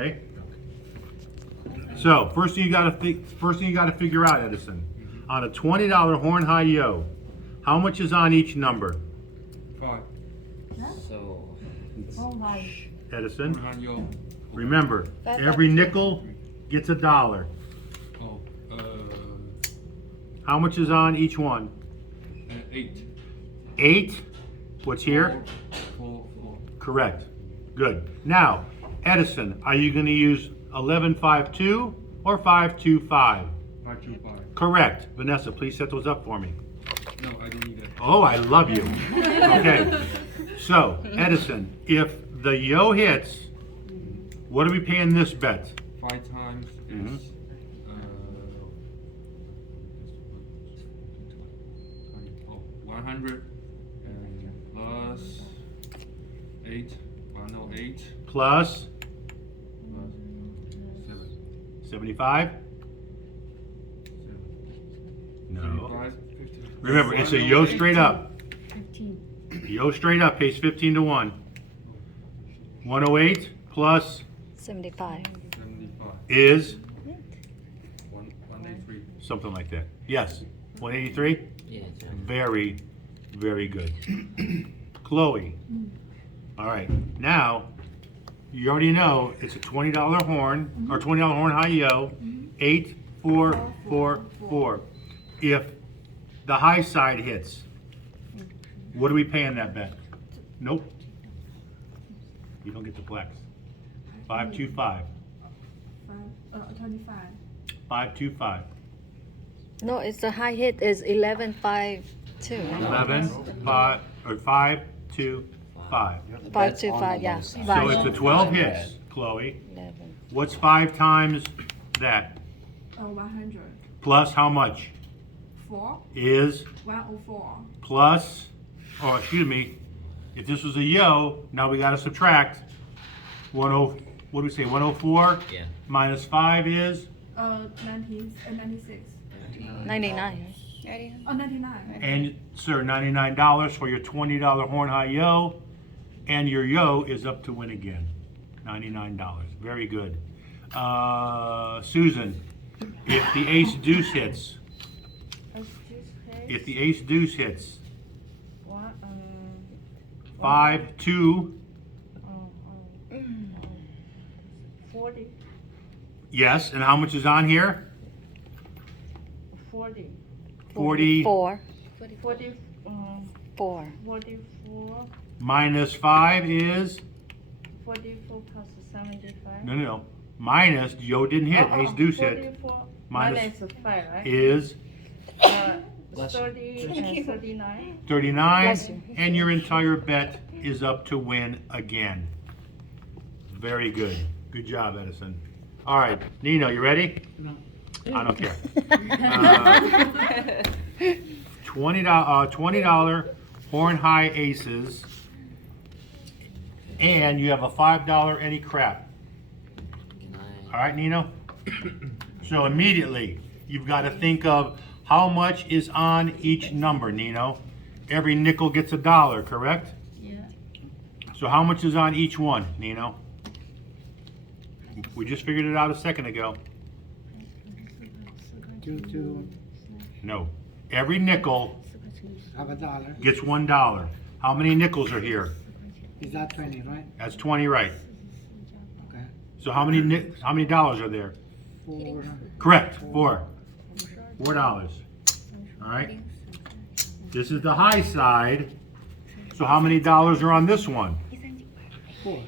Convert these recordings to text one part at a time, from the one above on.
Okay. So first thing you got to figure out, Edison, on a $20 horn high yo, how much is on each number? 5. So Oh, right. Edison, Yo. remember, every nickel gets $1. Oh, How much is on each one? 8. 8. What's here? 4. Correct. Good. Now, Edison, are you going to use 1152 or 525? 5 to 5. Correct. Vanessa, please set those up for me. No, I don't need that. Oh, I love you. Okay. So, Edison, if the yo hits, what are we paying this bet? 5 times Mhm. is 100 and plus 8. 108 Plus plus 7. 75? 7. No. 5, 15. Remember, it's a yo straight up. 15. Yo straight up pays 15 to 1. 108 plus 75. 75. is 183. something like that. Yes. 183? yeah, Very, very good. Chloe. All right. Now, you already know it's a $20 horn or $20 horn high yo. 8, 4, 4, 4. If the high side hits, what are we paying that bet? Nope. You don't get the flex. 525. 25. 525. No, it's the high hit is 1152. 11, 5, or 5, 2, 5. 525, yeah. So Right. if the 12 hits, Chloe, 11. what's 5 times that? 100. Plus how much? 4. Is 104. plus, or excuse me, if this was a yo, now we gotta subtract 10, what do we say, 104? yeah. Minus 5 is, 96. 99. Oh, 99. and sir, $99 for your $20 horn high yo, and your yo is up to win again. $99. Very good. Susan, if the ace deuce hits, if the ace deuce hits, 5, 2, 40. yes, and how much is on here? 40. 40 4. 40. 4. 44. minus 5 is, 44 plus 75. no. Minus, yo didn't hit, ace deuce hit, 44 Minus- minus 5, right? is 30 and 39. 39, Bless you. and your entire bet is up to win again. Very good. Good job, Edison. All right, Nino, you ready? No. I don't care. $20 horn high aces, and you have a $5 any crap. All right, Nino? So immediately, you've got to think of how much is on each number, Nino. Every nickel gets $1, correct? Yeah. So how much is on each one, Nino? We just figured it out a second ago. 2 No. Every nickel have $1. gets $1. How many nickels are here? Is that 20, right? That's 20, right? Okay. So how many dollars are there? 4. Correct. $4. $4. All right. This is the high side. So how many dollars are on this one? 4.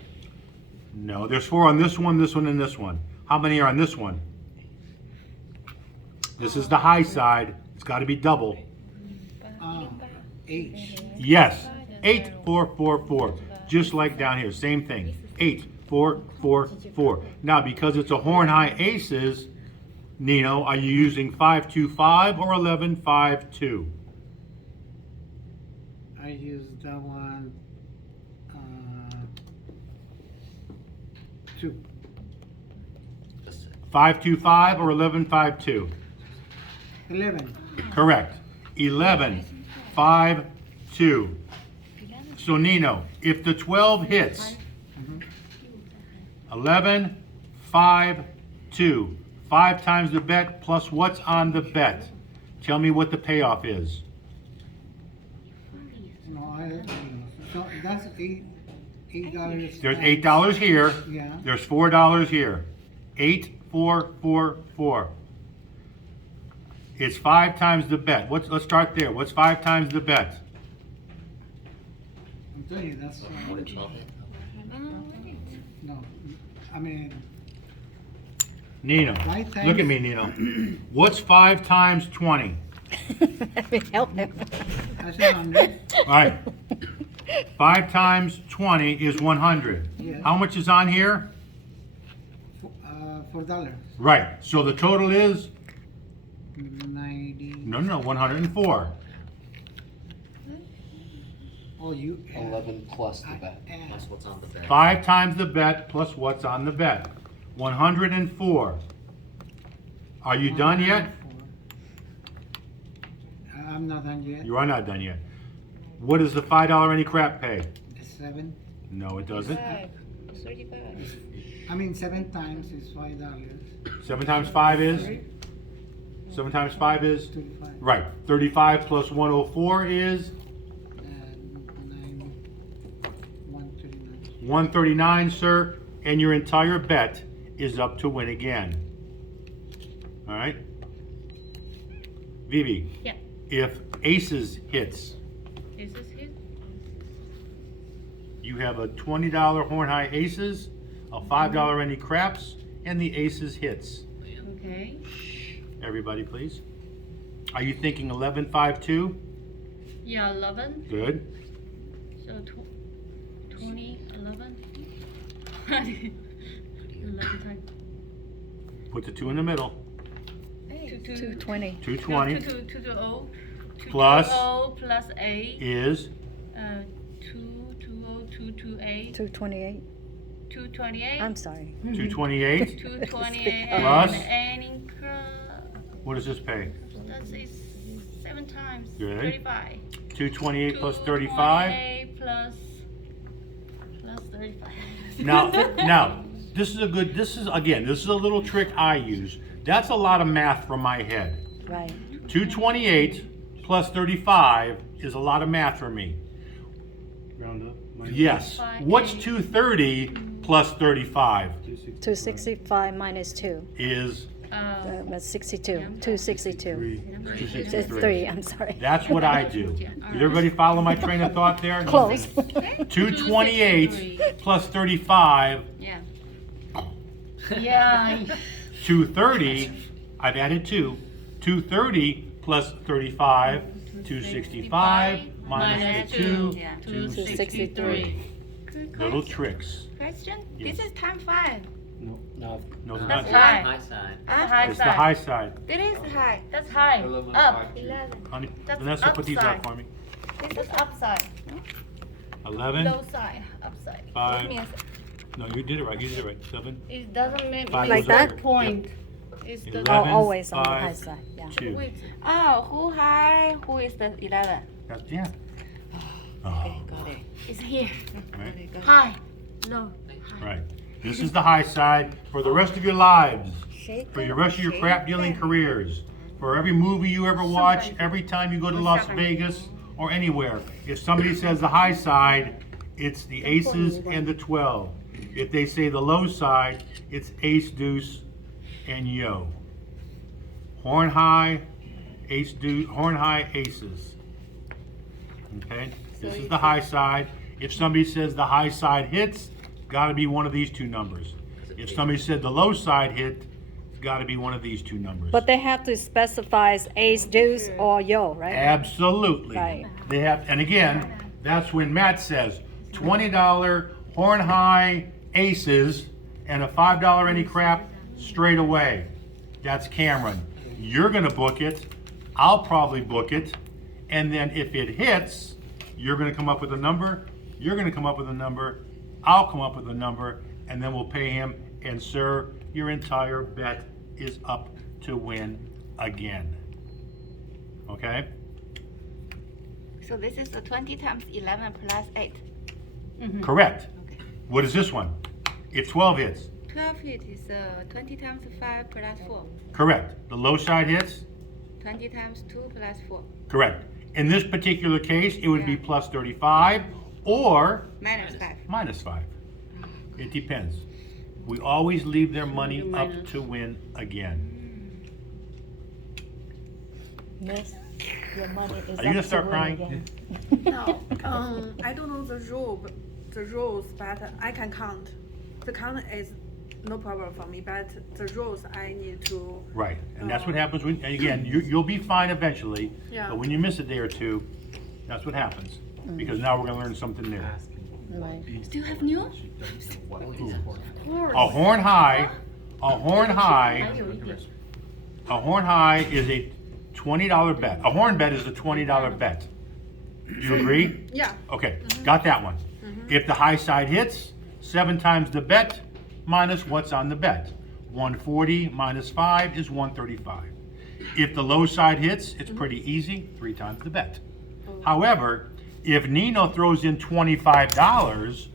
No, there's 4 on this one, and this one. How many are on this one? This is the high side. It's got to be double. 8. Yes. 8, 4, 4, 4. Just like down here. Same thing. 8, 4, 4, 4. Now, because it's a horn high aces, Nino, are you using 525 or 1152? I use that one. 2. 525 or 1152? 11. Correct. 11, 5, 2. So Nino, if the 12 hits, 11, 1152. 5 times the bet plus what's on the bet. Tell me what the payoff is. No, so that's $8. There's $8 here. Yeah. There's $4 here. 8, 4, 4, 4. It's 5 times the bet. Let's start there. What's 5 times the bet? I'm telling you, that's, More than 12 hit? no, I mean, Nino. Five times- Look at me, Nino. What's 5 times 20? Let me help him. that's 100. All right. 5 times 20 is 100. Yes. How much is on here? $4. Right. So the total is 90. no, 104. Oh, you. 11 plus the bet. Plus what's on the bet. 5 times the bet plus what's on the bet. 104. Are you done yet? I'm not done yet. You are not done yet. What does the $5 any crap pay? 7. No, it doesn't. 35. I mean, 7 times is $5. 7 times 5 is? 7 times 5 is? 35. Right. 35 plus 104 is? 139. 139, sir. And your entire bet is up to win again. All right? Vivi. Yeah. If aces hits, Is this his? you have a $20 horn high aces, a $5 any craps, and the aces hits. Okay. Everybody, please. Are you thinking 1152? Yeah, 11. Good. So 20, 11. 11 times. Put the 2 in the middle. 220. 220 220. Plus? 220 plus 8. is 220, 228. 228. 228. I'm sorry. 228. 228 Plus? and any What does this pay? that is 7 times Good. 35. 228 plus 35. 228 plus 35. Now, this is a little trick I use. That's a lot of math from my head. Right. 228 plus 35 is a lot of math for me. Round up. minus Yes. What's 230 plus 35 265 minus 2. is That's 62. 262. 263. 3, I'm sorry. That's what I do. Did everybody follow my train of thought there? Close. 228 plus 35, Yeah. Yeah. 230, I've added 2. 230 plus 35, 265 minus the 2, 263. little tricks. Question? Yes. This is time 5. No. No, it's That's not. high. High side. High It's the side. high side. This is high. That's high. 11, Up. 5, 11. Honey, That's Vanessa, put these up upside. for me. This is upside. 11, Low side. Upside. 5, Means no, you did it right, 7, It doesn't mean Five Like goes that? over. point. It's the 11, Always on the 5, high side. Yeah. 2. width. oh, who high? Who is the 11? Yeah. Oh, Got it. It's here. right, High. Low. right. This is the high side for the rest of your lives. For the rest of your crap dealing careers, for every movie you ever watch, every time you go to Las Vegas or anywhere, if somebody says the high side, it's the aces and the 12. If they say the low side, it's ace, deuce, and yo. Horn high, ace, deuce, horn high, aces. Okay, this is the high side. If somebody says the high side hits, it's got to be one of these two numbers. If somebody said the low side hit, it's got to be one of these two numbers. But they have to specify ace, deuce, or yo, right? Absolutely. Right. They have, and again, that's when Matt says $20 horn high aces and a $5 any crap straight away. That's Cameron. You're gonna book it. I'll probably book it. And then if it hits, you're gonna come up with a number. You're gonna come up with a number. I'll come up with a number, and then we'll pay him. And sir, your entire bet is up to win again. Okay? So this is the 20 times 11 plus 8. Correct. What is this one? If 12 hits, 12 hit is 20 times 5 plus 4. Correct. The low side hits? 20 times 2 plus 4. Correct. In this particular case, it would be Yeah. plus 35 or Minus 5. minus 5. It depends. We always leave their money up to win again. Yes, your money is Are you gonna up to start win crying? again. No, I don't know the rules, but I can count. The count is no problem for me, but the rules I need to. Right, and that's what happens when, and again, you'll be fine eventually, Yeah. but when you miss a day or two, that's what happens. Because now we're gonna learn something new. Right. Still have new? A horn high, a horn high, a horn high is a $20 bet. A horn bet is a $20 bet. Do you agree? Yeah. Okay, got that one. If the high side hits, 7 times the bet minus what's on the bet. 140 minus 5 is 135. If the low side hits, it's pretty easy, 3 times the bet. However, if Nino throws in $25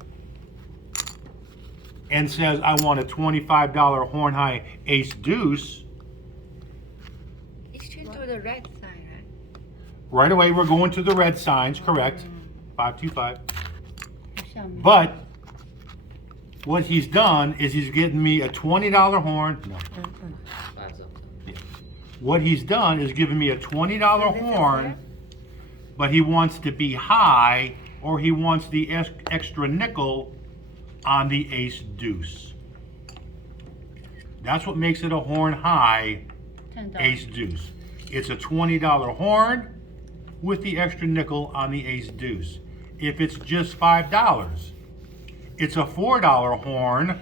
and says, I want a $25 horn high ace deuce, Exchange to the right side, right? right away we're going to the red signs, correct? 525. But what he's done is he's getting me a $20 horn. No. 5's up. What he's done is giving me a $20 horn, but he wants to be high, or he wants the extra nickel on the ace deuce. That's what makes it a horn high ace deuce. It's a $20 horn with the extra nickel on the ace deuce. If it's just $5, it's a $4 horn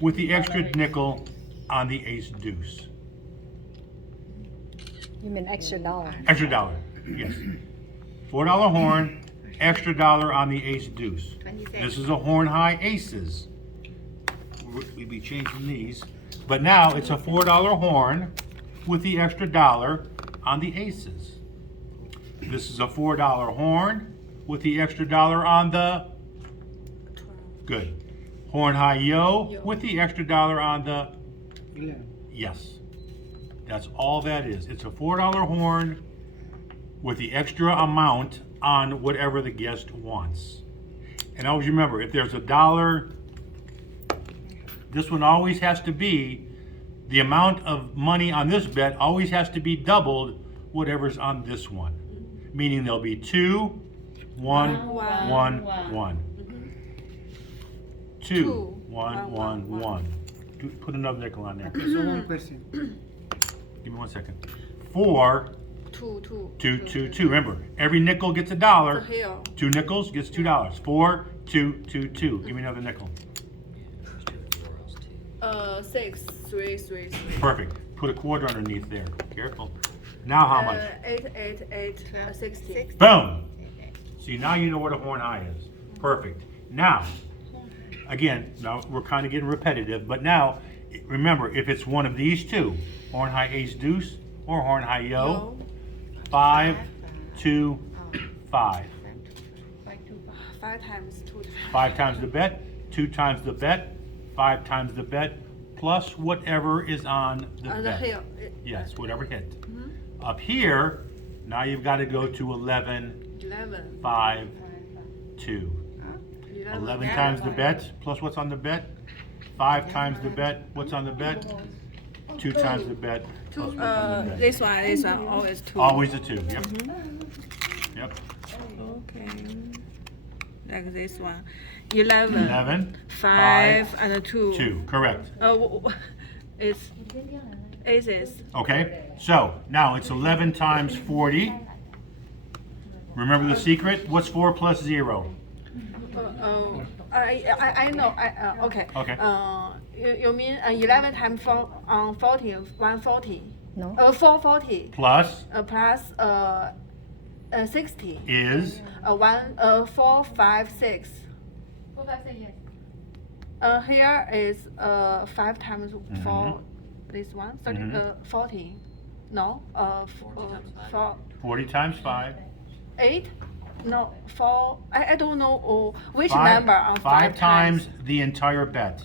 with the extra nickel on the ace deuce. You mean extra dollar? Extra dollar, yes. $4 horn, extra dollar on the ace deuce. 26. This is a horn high aces. We'd be changing these. But now it's a $4 horn with the extra dollar on the aces. This is a $4 horn with the extra dollar on the, good. Horn high yo with the extra dollar on the, 11. yes. That's all that is. It's a $4 horn with the extra amount on whatever the guest wants. And always remember, if there's $1, this one always has to be, the amount of money on this bet always has to be doubled whatever's on this one. Meaning there'll be 2, 1, 1, 1. 2, 1, 1, 1. Put another nickel on there. Okay, so one question. Give me 1 second. 4, 2. 2, 2, 2. Remember, every nickel gets $1. Here. 2 nickels gets $2. 4, 2, 2, 2. Give me another nickel. 6, 3, 3, 3. Perfect. Put a quarter underneath there. Careful. Now how much? 8, 60. Boom! See, now you know what a horn high is. Perfect. Now, again, now we're kind of getting repetitive, but now, remember, if it's one of these two, horn high ace deuce or horn high yo, 5, 2, 5. 5 times 2. 5 times the bet, 2 times the bet, 5 times the bet, plus whatever is on the The bet. here. Yes, whatever hit. Up here, now you've got to go to 11, 11. 5, 2. 11 times the bet, plus what's on the bet. 5 times the bet, what's on the bet? 2 times the bet, plus what's on the bet. This one, always 2. Always a 2, yep. Yep. Okay. Like this one. 11. 11, 5 and 2. 2, correct. It's aces. Okay, so now it's 11 times 40. Remember the secret? What's 4 plus 0? I know. Okay. Okay. You mean 11 times 4, 40, 140. No? 440. Plus Plus 60. is 4, 5, 6. 4, 5, 6, yes. Here is 5 times 4. This one 30, Mhm. 40. No. 4, 40 times 5. 8. No, 4. I don't know which 5 number on 5 times the entire bet.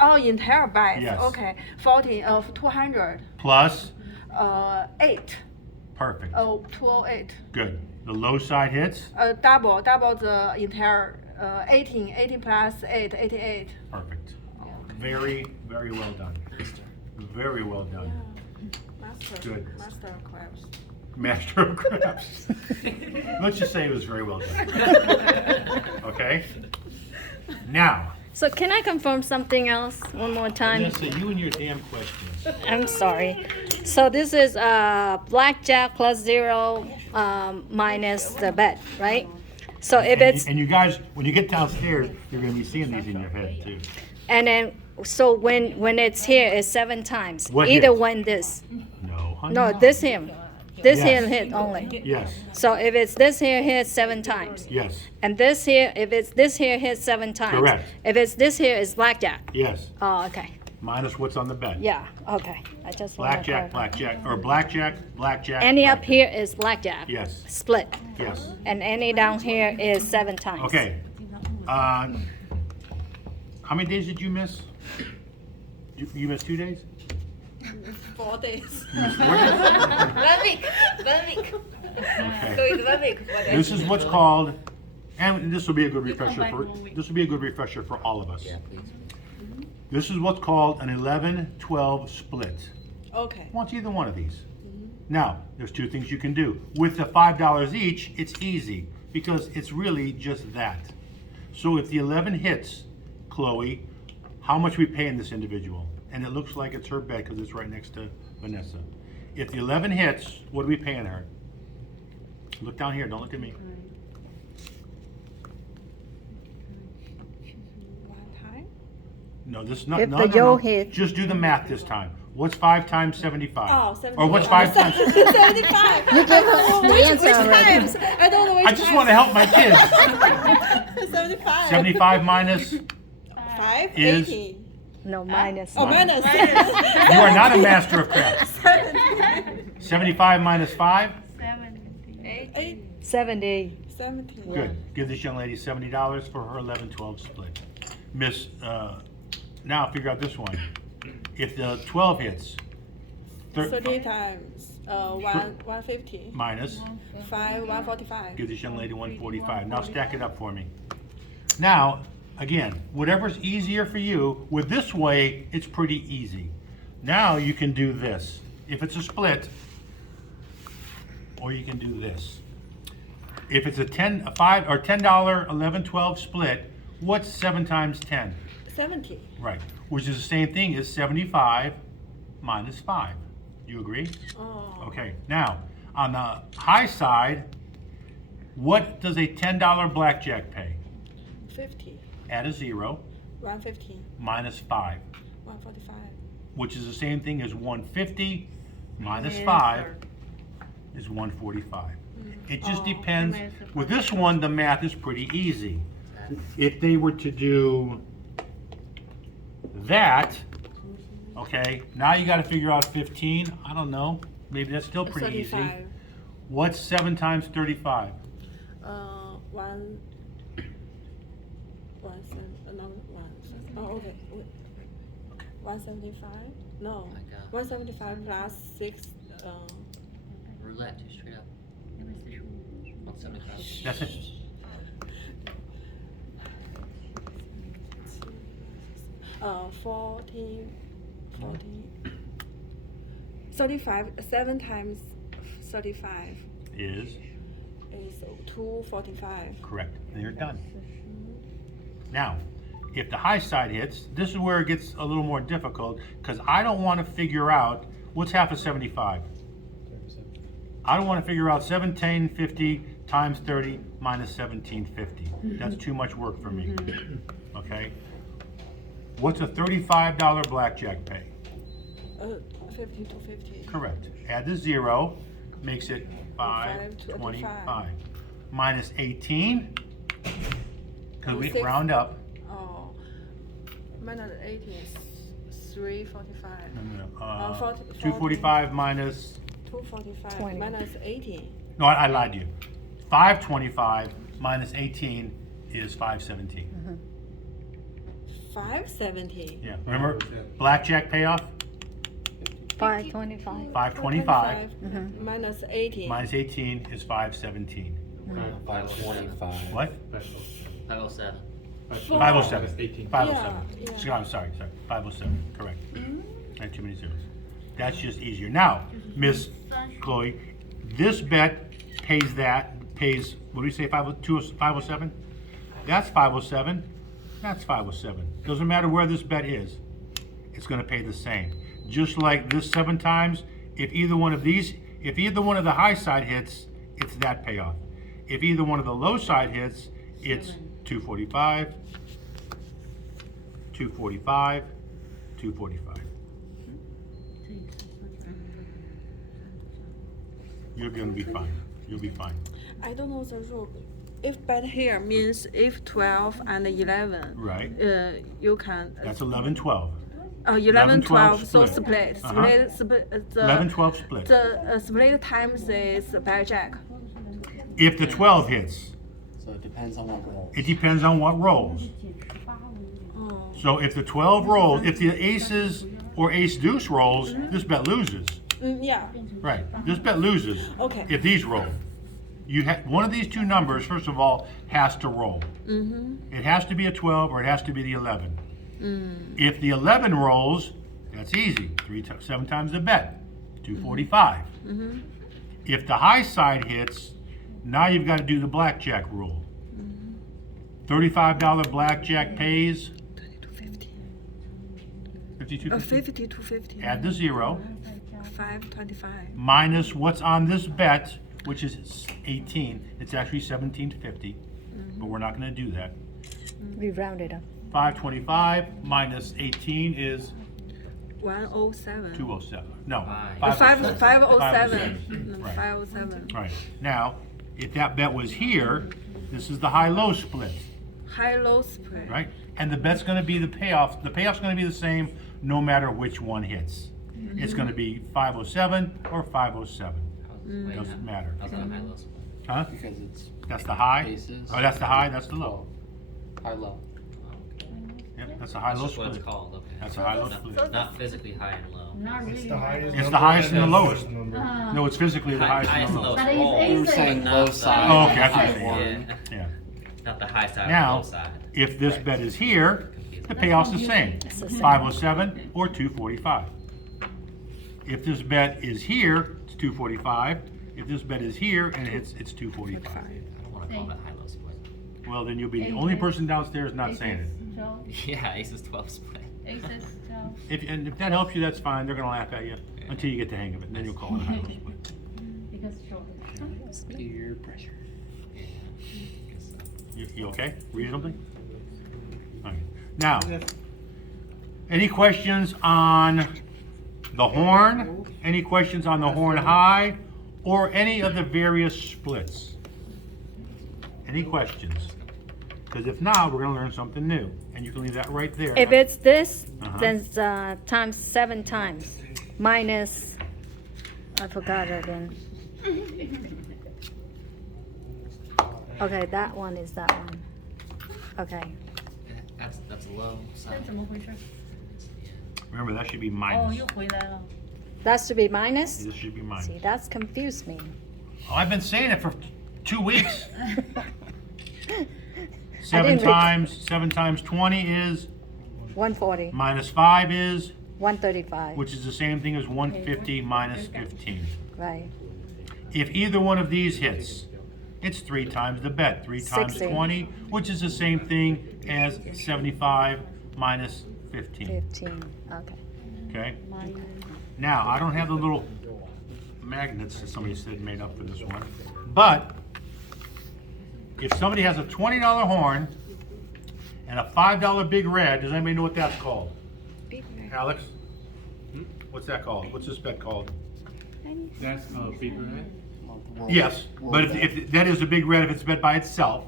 Oh, entire bets. Yes. Okay. 40 of 200. Plus, 8. perfect. Oh, 208. Good. The low side hits, Double the entire 18 plus 8, 88. perfect. Very, very well done. Very well done. Master. Good. Master class. Master of crafts. Let's just say it was very well done. Okay? Now, So can I confirm something else one more time? Vanessa, you and your damn questions. I'm sorry. So this is blackjack plus 0 minus the bet, right? So if it's and you guys, when you get downstairs, you're gonna be seeing these in your head too. and then so when it's here it's 7 times. What Either hits? one this. No, honey. No, this here. This Yes. here hit only. Yes, So if it's this here hits 7 times. yes, And this here, if it's this here hits 7 times. Correct. If it's this here, it's blackjack. yes. Oh, okay. Minus what's on the bet. Yeah, okay. I just want to Blackjack, clarify. blackjack, or blackjack. Any up blackjack. here is blackjack. Yes, Split. yes. And any down here is 7 times. Okay. How many days did you miss? You missed 2 days? 4 days. You missed 4 days? 1 week. 1 week. So Okay. it's 1 week for that. This is what's called, and this will be a good refresher for all of us. Yeah, please. This is what's called an 11-12 split. Okay. Wants either one of these. Now, there's 2 things you can do. With the $5 each, it's easy because it's really just that. So if the 11 hits, Chloe, how much we paying this individual? And it looks like it's her bet because it's right next to Vanessa. If the 11 hits, what are we paying her? Look down here, don't look at me. 1 time? No, this is not. If no, the no, yo no. hit- Just do the math this time. What's 5 times 75? Oh, 75. Or what's 5 times? 75. You give her the answer already. Times. I don't know which I just want to help my kids. 75. 75 minus. 5, Is- 18. No, minus. Oh, minus. You are not a master of crafts. 75 minus 5. 8, 70. 17. Good. Give this young lady $70 for her 11-12 split. Miss, now figure out this one. If the 12 hits, 30 times 150. minus, 5, 145. give this young lady 145. Now stack it up for me. Now, again, whatever's easier for you, with this way, it's pretty easy. Now you can do this. If it's a split, or you can do this. If it's a $5 or $10 11-12 split, what's 7 times 10? 70. Right, which is the same thing as 75 minus 5. Do you agree? Oh. Okay, now, on the high side, what does a $10 blackjack pay? 50. Add a 0, 150. minus 5, 145. which is the same thing as 150 minus 5 is 145. It just depends. With this one, the math is pretty easy. If they were to do that, okay, now you gotta figure out 15, I don't know, maybe that's still pretty easy. 35. What's 7 times 35? 1, 7, no, 1. Oh, okay. Wait. 175? No. my God. 175 plus 6. Roulette, just straight up. 175. That's it. Uh, 40, 35, 7 times 35 Is is 245. correct, and you're done. Now, if the high side hits, this is where it gets a little more difficult, because I don't want to figure out, what's half of 75? I don't want to figure out 1750 times 30 minus 1750. That's too much work for me, okay? What's a $35 blackjack pay? 50 to 50. Correct. Add the 0, makes it 525. Minus 18, because we 6. round up. Oh, minus 80 is 345. No. 40. 245 minus, 245 20. minus 80. no, I lied to you. 525 minus 18 is 517. 570. Yeah, remember, blackjack payoff, 525. 525, Minus 80. minus 18 is 517. 525. What? 507. 507. 18. 507. Yeah, Excuse- I'm sorry, 507, correct. I had too many zeros. That's just easier. Now, Miss Chloe, this bet pays, what do we say, 507? That's 507, that's 507. Doesn't matter where this bet is, it's gonna pay the same. Just like this 7 times, if either one of the high side hits, it's that payoff. If either one of the low side hits, it's 245, 245, 245. You're gonna be fine. You'll be fine. I don't know the rule. If bet here means if 12 and 11, Right. You can. That's 11, 12. 11, 12, so split. split. Uh-huh. The 11, 12 split. The split times is blackjack. If the 12 hits, So it depends on what roll. it depends on what rolls. Oh. So if the 12 rolls, if the aces or ace deuce rolls, this bet loses. Yeah. Right. This bet loses. Okay. If these roll. One of these two numbers, first of all, has to roll. It has to be a 12 or it has to be the 11. If the 11 rolls, that's easy. 7 times the bet, 245. If the high side hits, now you've got to do the blackjack rule. $35 blackjack pays 52.50. 50 to 50. Add the 0 525. minus what's on this bet, which is 18. It's actually 17.50, but we're not going to do that. We round it up. 525 minus 18 is 107. 207. No, Five. 507. 507. Right. 507. Right. Now, if that bet was here, this is the high-low split, High-low split. right? And the bet's going to be the payoff. The payoff's going to be the same no matter which one hits. It's going to be 507 or 507. Wait, Doesn't matter. How's that high low split? Huh? Because it's That's the high? Aces. Oh, that's the high, that's the low. high low. Yep, that's a That's high-low just what it's split. called, okay. That's a high-low Not- split. Not physically high and low. It's the highest and the lowest. No, it's physically the highest and Highest the and lowest. lowest roll. We were saying low Not the- side. Oh, okay, that's what high I'm saying. one. Yeah. Not the high side or the Now, low side. if this bet is here, the payoff's the same, 507 or 245. If this bet is here, it's 245. If this bet is here and it hits, it's 245. I don't wanna call that high low split. Well, then you'll be the only person downstairs not saying it. Yeah, aces 12 split. And if that helps you, that's fine. They're gonna laugh at you until you get the hang of it, and then you'll call it a high-low split. Peer pressure. Yeah, guess so. You okay? Reasonably? All right. Now, any questions on the horn? Any questions on the horn high? Or any of the various splits? Any questions? Because if not, we're gonna learn something new, and you can leave that right there. If it's this, Uh-huh. then it's, times 7 times. Minus, I forgot again. Okay, that one is that one. Okay. That's a low side. Remember, that should be minus. That's to be minus? This should be minus. See, that's confused me. Oh, I've been saying it for 2 weeks. I 7 didn't read- times 20 is, 140, minus 5 is, 135, which is the same thing as 150 minus 15. right. If either one of these hits, it's 3 times the bet, 3 times 60. 20, which is the same thing as 75 minus 15, 15, okay. okay? Now, I don't have the little magnets that somebody said made up for this one, but if somebody has a $20 horn and a $5 big red, does anybody know what that's called? Alex? What's that called? What's this bet called? That's a big red. Roll- Yes, roll but bet. if that is a big red if it's bet by itself,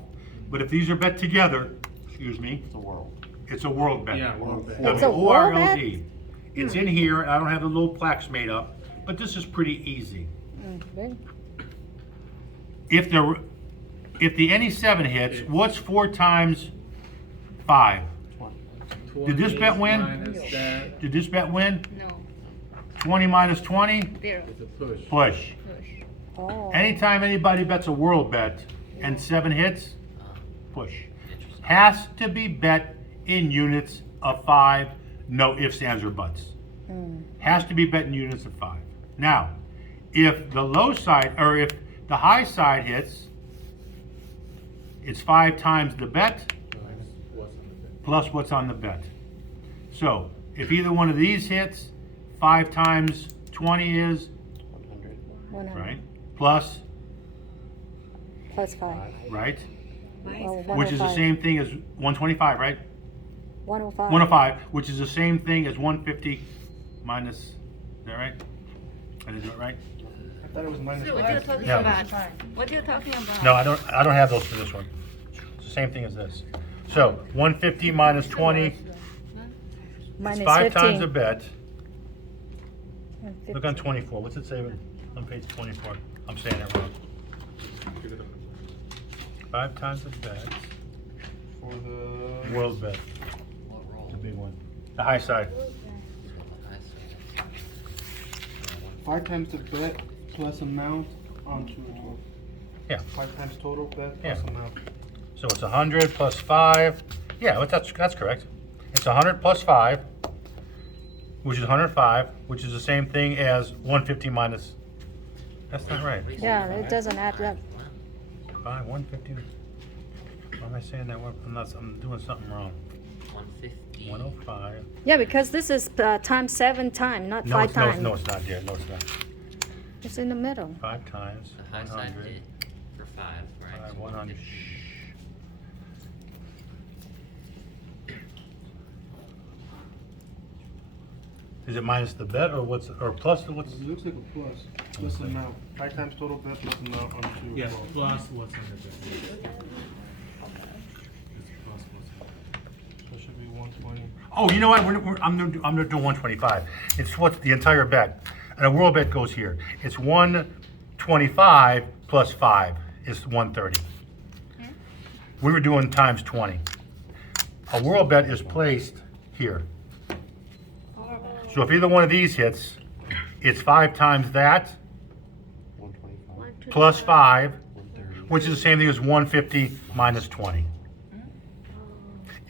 but if these are bet together, excuse me, It's a world. it's a world bet. Yeah, world bet. It's a world bet? W-O-R-L-D. It's in here, and I don't have the little plaques made up, but this is pretty easy. Good. If the any 7 hits, what's 4 times 5? 20. Did this bet win? Minus that Did this bet win? No. 20 minus 20? Zero. is a push. Push. Push. Oh. Anytime anybody bets a world bet and 7 hits, push. Interesting. Has to be bet in units of 5, no ifs, ands, or buts. Has to be bet in units of 5. Now, if the low side, or if the high side hits, it's 5 times the bet Minus what's on the bet. plus what's on the bet. So, if either one of these hits, 5 times 20 is, 100. 100 right, plus, plus 5. right, Well, which is the 105. same thing as 125, right? 105. 105, which is the same thing as 150 minus, is that right? I did do it right? I thought it was minus What are you talking Yeah. about? What are you talking about? No, I don't have those for this one. It's the same thing as this. So, 150 minus 20, Minus it's 5 15. times the bet. And Look on 24, what's it say on page 24? I'm saying it wrong. 5 times the bet, for the. world bet, What roll? the big one. The high side. Nice. 5 times the bet plus amount onto 12. Yeah. 5 times total bet Yeah. plus amount. So it's 100 plus 5. Yeah, that's correct. It's 100 plus 5, which is 105, which is the same thing as 150 minus. That's not right. Yeah, it doesn't add up. 5, 150. Why am I saying that? I'm doing something wrong. 150. 105. Yeah, because this is times 7 times, not 5 times. No, it's not, dear. No, it's not. It's in the middle. 5 times The high side 100. did for 5, right? 5, So 100. 150. Is it minus the bet or plus what's? It looks like a plus. Plus amount. 5 times total bet plus amount onto Yeah, 12. plus what's on the bet. It's plus what's on the bet. So it should be 120. Oh, you know what? I'm gonna do 125. It's what's the entire bet, and a world bet goes here. It's 125 plus 5 is 130. We were doing times 20. A world bet is placed here. So if either one of these hits, it's 5 times that 125. plus 5, 130. which is the same thing as 150 minus 20.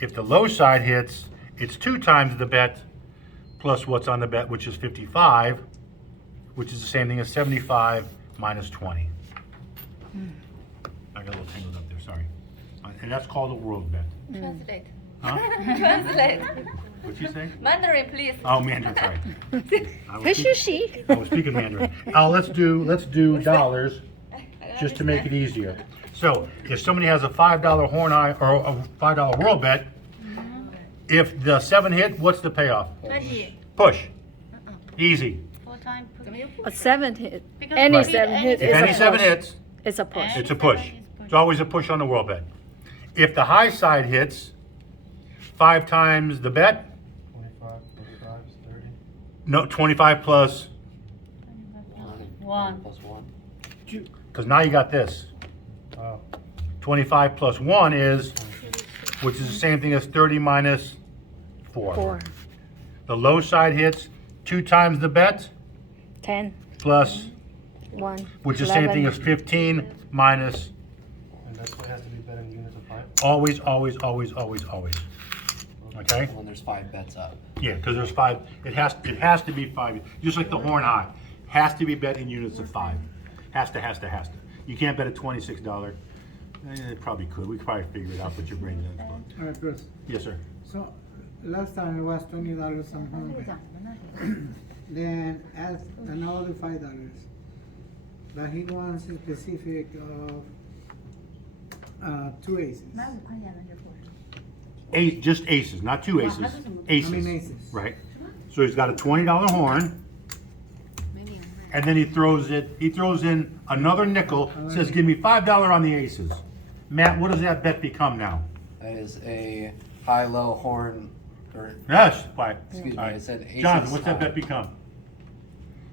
If the low side hits, it's 2 times the bet plus what's on the bet, which is 55, which is the same thing as 75 minus 20. I got a little tangled up there, sorry. And that's called a world bet. Translate. Huh? Translate. What'd you say? Mandarin, please. Oh, Mandarin, sorry. I was speak- Fishy. I was speaking Mandarin. Let's do dollars, just to make it easier. So, if somebody has a $5 horn eye, or a $5 world bet, if the 7 hit, what's the payoff? 20. Push. Easy. 4 times push. A 7 hit. Because Any Right. 7 hit If is any a 7 push. hits, It's a push. it's a push. It's always a push on the world bet. If the high side hits, 5 times the bet, 25 plus 5 is 30. no, 25 plus, 1. Plus 1. because now you got this. Oh. 25 plus 1 is, which is the same thing as 30 minus 4. 4. The low side hits 2 times the bet 10. plus, 1. which is the same thing as 15 minus, And that's what has to be bet in units of 5. always, always, always, always, always. Okay? When there's 5 bets up. Yeah, because there's 5, it has to be 5, just like the horn high, has to be bet in units of 5. Has to. You can't bet a $26. It probably could, we could probably figure it out, but your brain doesn't explode. All right, Bruce. Yes, sir. So last time it was $20 some home. Then add another $5. But he wants a specific of 2 aces. Just aces, not 2 aces, aces. I mean aces. Right. So he's got a $20 horn, and then he throws in another nickel, says, give me $5 on the aces. Matt, what does that bet become now? That is a high-low horn, or Yes, why? excuse me, All right. I said aces. Jonathan, what's that bet become?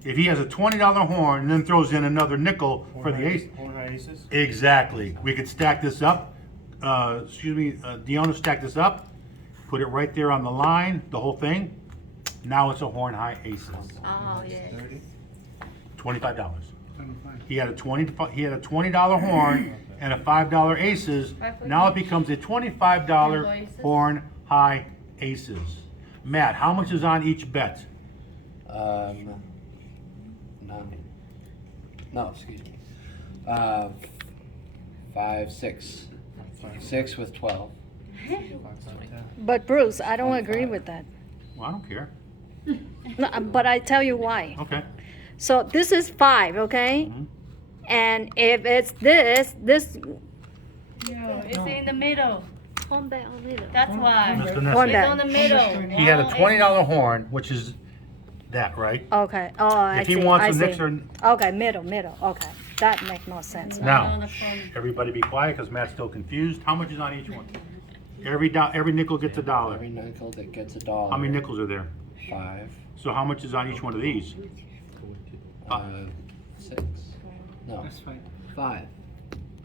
If he has a $20 horn and then throws in another nickel for the ace. Horn high aces. Exactly. We could stack this up. Deanna stack this up. put it right there on the line, the whole thing. Now it's a horn high aces, Oh, yes. 30. $25. 25. He had a $20 horn and a $5 aces. Now it becomes a $25 horn high aces. Matt, how much is on each bet? 9. No, excuse me. 5, 6. 6 with 12. 5 times 10. But Bruce, I don't agree with that. Well, I don't care. No, but I tell you why. Okay. So this is 5, okay? Mhm. And if it's this, No, it's in the middle. Home bet on middle. That's why. Mr. horn Nestor, bet. On the middle. he had a $20 horn, which is that, right? Okay. Oh, I If see. he wants I the see. Knicks or Okay, middle. Okay, that makes more sense. now, everybody be quiet because Matt's still confused. How much is on each one? Every nickel gets a dollar. Every nickel that gets a dollar. How many nickels are there? 5. So how much is on each one of these? 6. No. That's fine. 5.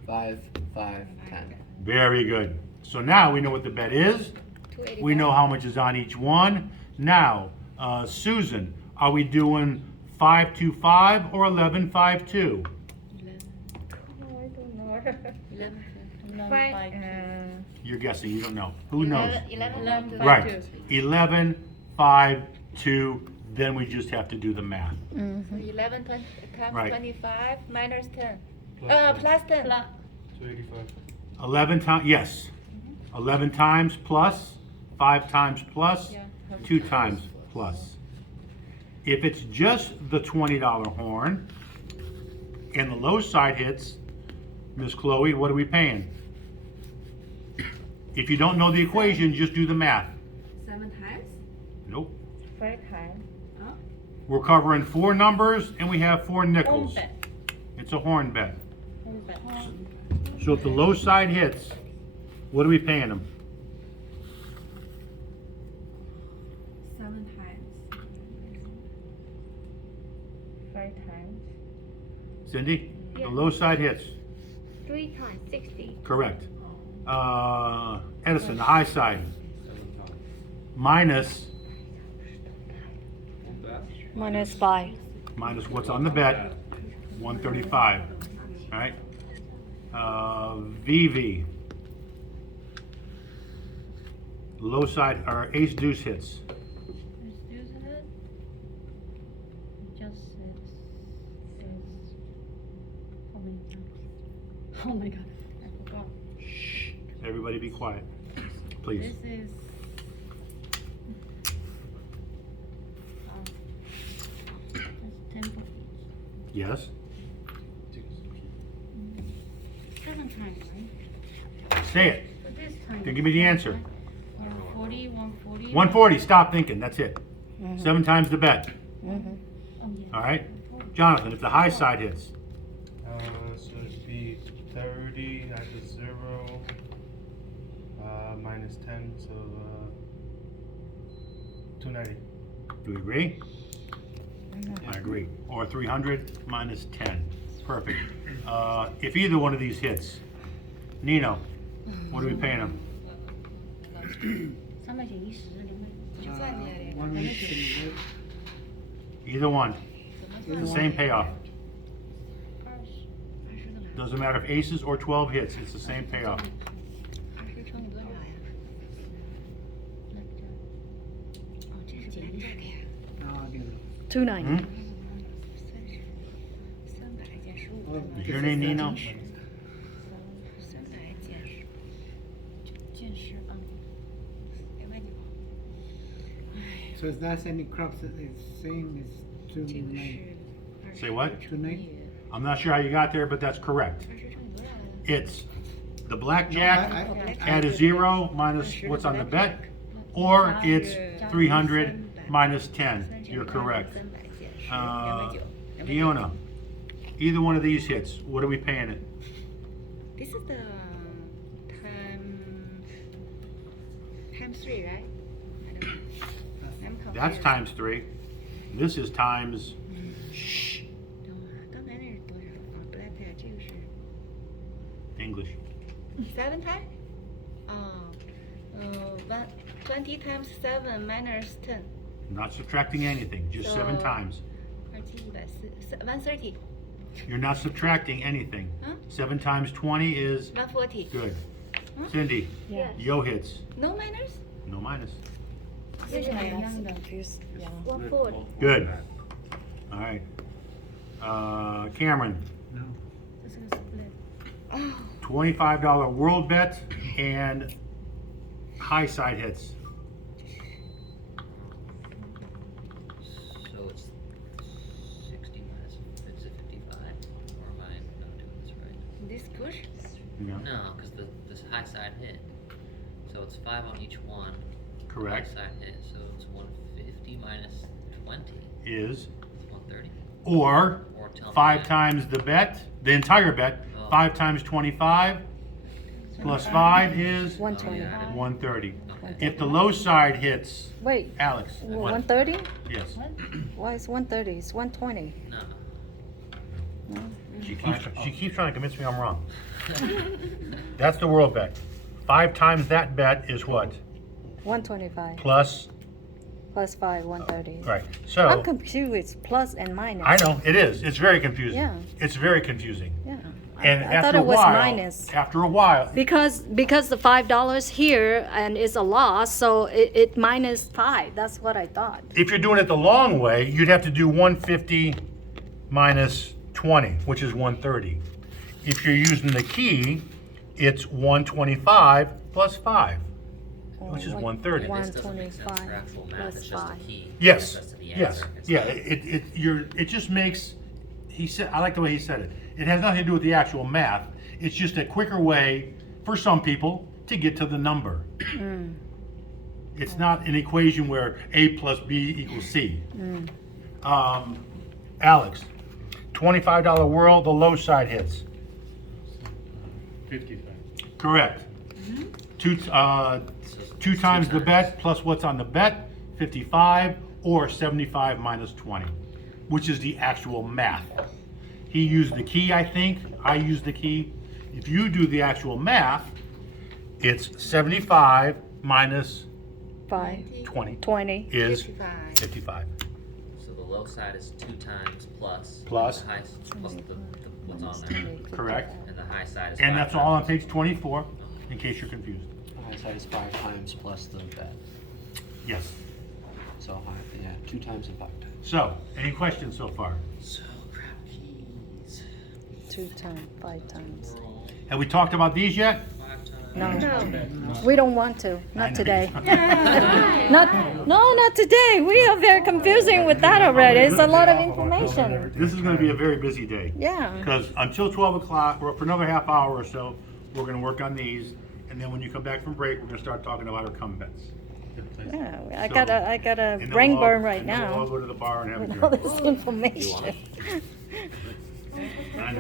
5, 10. Very good. So now we know what the bet is. We know how much is on each one. Now, Susan, are we doing 5-2-5 or 11-5-2? You're guessing, you don't know. Who knows? 11. Right. 11-5-2. Then we just have to do the math. 11 times Right. 25 minus 10. Plus Plus 10. 285. 11 times, yes. 11 times plus, 5 times plus, 2 times plus. If it's just the $20 horn and the low side hits, Miss Chloe, what are we paying? If you don't know the equation, just do the math. 7 times? Nope. 4 times. We're covering 4 numbers and we have 4 nickels. bet. It's a horn bet. So if the low side hits, what are we paying them? 7 times. 5 times. Cindy? The low side hits. 3 times 60. Correct. Edison, the high side. Minus Minus 5. what's on the bet, 135. All right. VV. Low side, or ace deuce hits. Oh my god, I forgot. Shh. Everybody be quiet, please. This is. That's 10. Yes? 7 times, right? Say it. But this time. Then give me the answer. 140, 140. 140, stop thinking, that's it. 7 times the bet. Oh, yeah. All right? Jonathan, if the high side hits, So it'd be 30 at the 0, minus 10, so 290. do we agree? I agree. Or 300 minus 10. Perfect. If either one of these hits, Nino, what are we paying him? 180, right? Either one. The same payoff. Doesn't matter if aces or 12 hits, it's the same payoff. Now I get it. 290. Is your name Nino? So if that's any crops that it's saying it's 290. Say what? 290? I'm not sure how you got there, but that's correct. It's the blackjack at a 0 minus what's on the bet, or it's 300 minus 10. You're correct. Diona, either one of these hits, what are we paying it? This is the time 3, right? I don't know. I'm confused. That's times 3. This is times. Shh. 刚才那是多少？哦 ，black pair 这个是 English. 7 times？哦，1 20 times 7 minus 10. Not subtracting anything, just 7 So- times. 130. You're not subtracting anything. Huh? 7 times 20 is 140. good. Huh? Cindy, Yes. yo hits, No minus? no minus. 140. Good. All right. Cameron, No. This is split. Oh, $25 world bet and high side hits. So it's 60 minus, it's a 55, or am I not doing this right? this push? Yeah, No, because this high side hit. So it's 5 on each one. correct. High side hit, so it's 150 minus 20. Is, It's 130. or Or tell me 5 that. times the bet, the entire bet, Oh. 5 times 25 plus 5 is 120. Yeah. 130. Okay. If the low side hits, Wait, Alex, what? 130? Yes. Why is 130? It's 120. No. She keeps trying to convince me I'm wrong. That's the world bet. 5 times that bet is what? 125 Plus, plus 5, 130. right. I'm So, confused with plus and minus. I know, it is. It's very confusing. Yeah. It's very confusing. Yeah. And I thought after a it was while, minus. after a while, Because the $5 here and it's a loss, so it minus 5. That's what I thought. if you're doing it the long way, you'd have to do 150 minus 20, which is 130. If you're using the key, it's 125 plus 5, which is 130. Yeah, this doesn't make sense for 125 actual math, plus it's just a 5. key. Yes, That's the yes, answer. It's yeah, not- it just makes, he said, I like the way he said it. It has nothing to do with the actual math. It's just a quicker way for some people to get to the number. It's not an equation where A plus B equals C. Alex, $25 world, the low side hits. 55. Correct. Two times the bet plus what's on the bet, 55, or 75 minus 20, which is the actual math. He used the key, I think. I used the key. If you do the actual math, it's 75 minus 5, 20 20. is 55. 55. So the low side is 2 times plus. Plus. The high, plus the what's on there. Correct. And the high side is And 5 that's all on times. page 24, in case you're confused. The high side is 5 times plus the bet. Yes. So high, yeah, 2 times and 5 times. So, any questions so far? So grab keys. 2 times, 5 times. Roll Have we talked about these yet? 5 times. No, we don't want to. I Not know. today. Not today. We are very confusing with that already. It's a lot of information. This is gonna be a very busy day. Yeah. Because until 12 o'clock, or for another half hour or so, we're gonna work on these. And then when you come back from break, we're gonna start talking about our come bets. Yeah, I So- got a And then brain we'll all- burn right and then we'll all now go to the bar and have a with all drink. this information. And I know